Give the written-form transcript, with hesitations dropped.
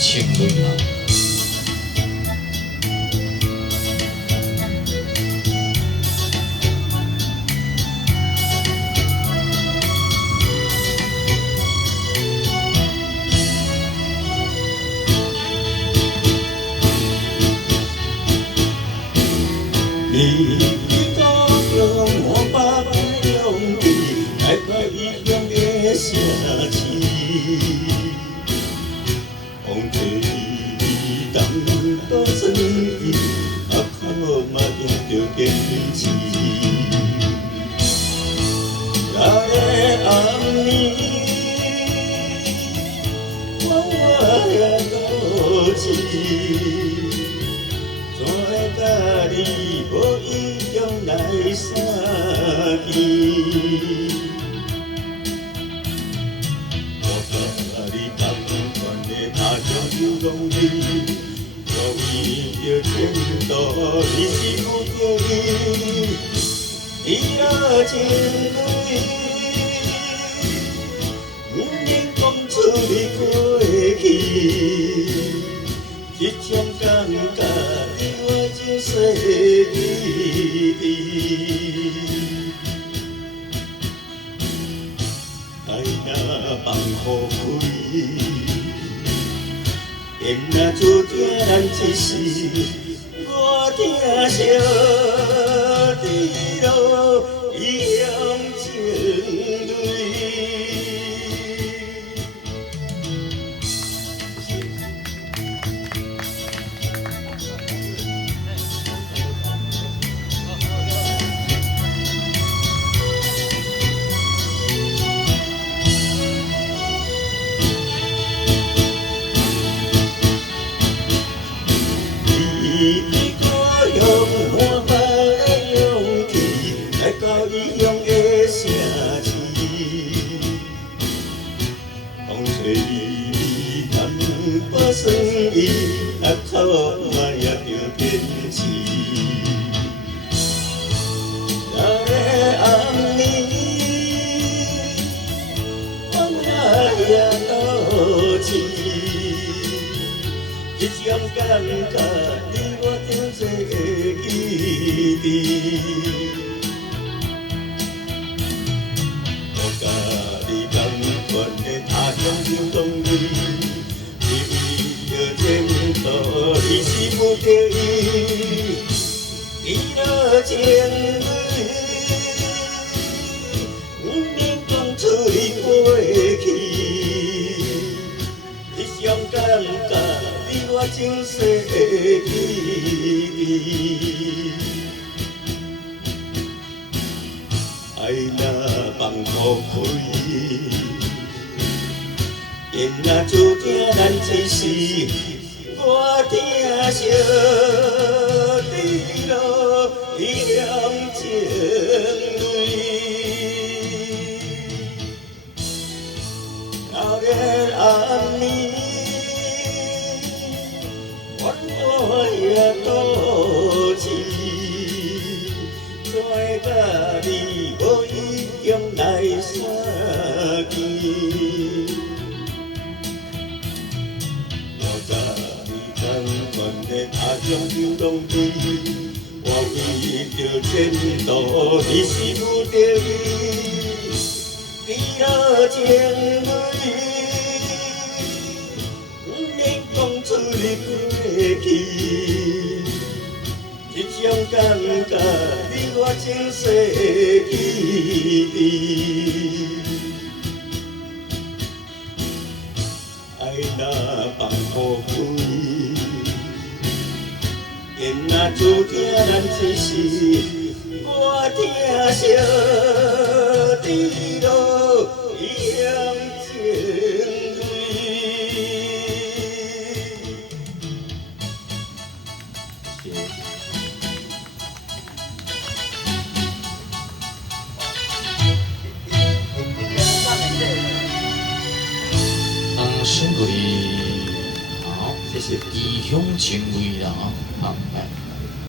情泪啊。你高用我把勇气，来快一样的下去。风吹淡多生意，啊靠嘛赢着坚持。那个暗暝，我也多情。怎会甲你无意中来相见？我甲你同款的他乡流浪里，我为着前途，你是不得已，你若情泪，不免讲出你过去。这种感觉，你我真世意义。爱若放乎开，缘若注定咱一世，我听惜的路，一样情泪。你高用我把勇气，来到异乡的城市。风吹雨打不算伊，啊靠我也着坚持。那个暗暝，我也多情。这种感觉，你我真世意义。我甲你同款的他乡流浪里，你为着前途，你是不得已，你若情泪，不免讲出你过去。这种感觉。你我真世意，爱若放乎开，缘若注定咱一世，我听惜的路，一样情泪。那个暗暝。我也多情，怎会甲你无意中来相见？我甲你同款的他乡流浪里，我为着前途，你是不得已，你若情泪，不免讲出你过去。这种感觉，你我真世意。爱若放乎开，缘若注定咱一世，我听惜的路，一样情泪。送给好，谢谢。异乡情味啦，好。